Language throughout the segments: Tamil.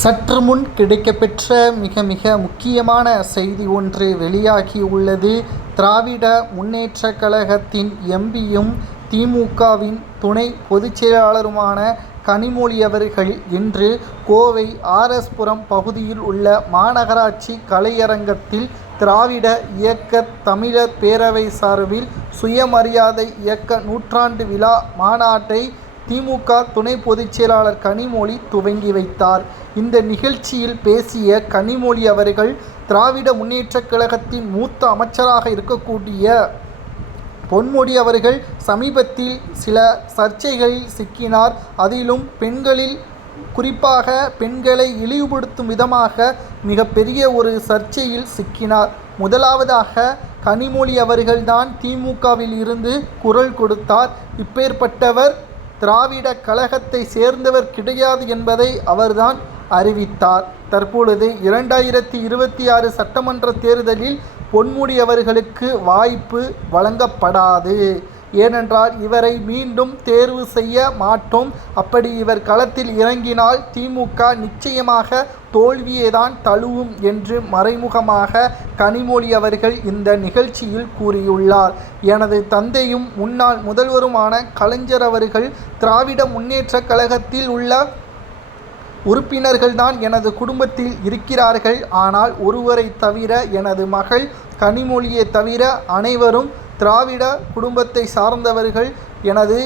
சற்று முன் கிடைக்கப்பெற்ற மிக முக்கியமான செய்தி ஒன்று வெளியாகியுள்ளது. திராவிட முன்னேற்றக் கழகத்தின் எம்பியும் திமுகவின் துணை பொதுச்செயலாளருமான கனிமொழி அவர்கள் இன்று கோவை ஆர்.எஸ்.புரம் பகுதியில் உள்ள மாநகராட்சி கலையரங்கத்தில் திராவிட இயக்க தமிழர் பேரவை சார்பில் சுயமரியாதை இயக்க நூற்றாண்டு விழா மாநாட்டை திமுக துணை பொதுச்செயலாளர் கனிமொழி துவங்கி வைத்தார். இந்த நிகழ்ச்சியில் பேசிய கனிமொழி அவர்கள், திராவிட முன்னேற்றக் கழகத்தின் மூத்த அமைச்சராக இருக்கக்கூடிய பொன்முடி அவர்கள் சமீபத்தில் சில சர்ச்சைகளில் சிக்கினார். அதிலும் குறிப்பாக பெண்களை இழிவுபடுத்தும் விதமாக மிகப்பெரிய ஒரு சர்ச்சையில் சிக்கினார். முதலாவதாக கனிமொழி அவர்கள்தான் திமுகவில் இருந்து குரல் கொடுத்தார். இப்பேற்பட்டவர் திராவிட கழகத்தை சேர்ந்தவர் கிடையாது என்பதை அவர்தான் அறிவித்தார். தற்பொழுது 2026 சட்டமன்ற தேர்தலில் பொன்முடி அவர்களுக்கு வாய்ப்பு வழங்கப்படாது. ஏனென்றால் இவரை மீண்டும் தேர்வு செய்ய மாட்டோம். அப்படி இவர் களத்தில் இறங்கினால் திமுக நிச்சயமாக தோல்வியேதான் தழுவும் என்று மறைமுகமாக கனிமொழி அவர்கள் இந்த நிகழ்ச்சியில் கூறியுள்ளார். எனது தந்தையும் முன்னாள் முதல்வருமான கலைஞர் அவர்கள் திராவிட முன்னேற்றக் கழகத்தில் உள்ள உறுப்பினர்கள்தான் எனது குடும்பத்தில் இருக்கிறார்கள். ஆனால் ஒருவரை தவிர எனது மகள் கனிமொழியை தவிர அனைவரும் திராவிட குடும்பத்தை சார்ந்தவர்கள். எனது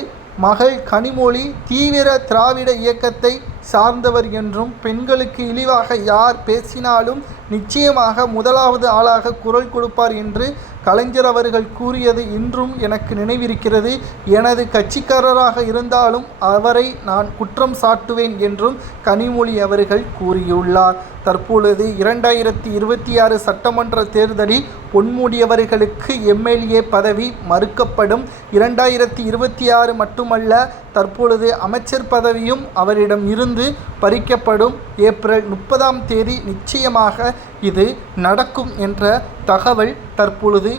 மகள் கனிமொழி தீவிர திராவிட இயக்கத்தை சார்ந்தவர் என்றும், பெண்களுக்கு இழிவாக யார் பேசினாலும் நிச்சயமாக முதலாவது ஆளாக குரல் கொடுப்பார் என்று கலைஞர் அவர்கள் கூறியது இன்றும் எனக்கு நினைவிருக்கிறது. எனது கட்சிக்காரராக இருந்தாலும் அவரை நான் குற்றம் சாட்டுவேன் என்றும் கனிமொழி அவர்கள் கூறியுள்ளார். தற்பொழுது 2026 சட்டமன்ற தேர்தலில் பொன்முடி அவர்களுக்கு எம்எல்ஏ பதவி மறுக்கப்படும். 2026 மட்டுமல்ல, தற்பொழுது அமைச்சர் பதவியும் அவரிடம் இருந்து பறிக்கப்படும். ஏப்ரல் 30 நிச்சயமாக இது நடக்கும் என்ற தகவல் தற்பொழுது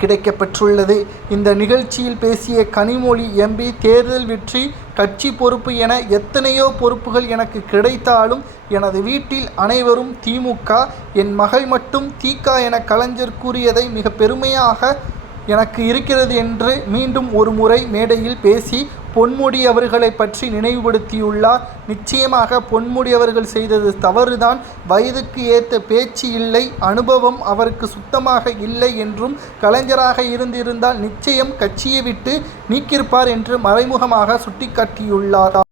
கிடைக்கப்பெற்றுள்ளது. இந்த நிகழ்ச்சியில் பேசிய கனிமொழி எம்பி, தேர்தல் வெற்றி, கட்சி பொறுப்பு என எத்தனையோ பொறுப்புகள் எனக்கு கிடைத்தாலும் எனது வீட்டில் அனைவரும் திமுக, என் மகள் மட்டும் திக என கலைஞர் கூறியதை மிக பெருமையாக எனக்கு இருக்கிறது என்று மீண்டும் ஒரு முறை மேடையில் பேசி பொன்முடி அவர்களை பற்றி நினைவுபடுத்தியுள்ளார். நிச்சயமாக பொன்முடி அவர்கள் செய்தது தவறுதான். வயதுக்கு ஏற்ற பேச்சு இல்லை, அனுபவம் அவருக்கு சுத்தமாக இல்லை என்றும், கலைஞராக இருந்திருந்தால் நிச்சயம் கட்சியை விட்டு நீக்கியிருப்பார் என்று மறைமுகமாக சுட்டிக்காட்டியுள்ளார்.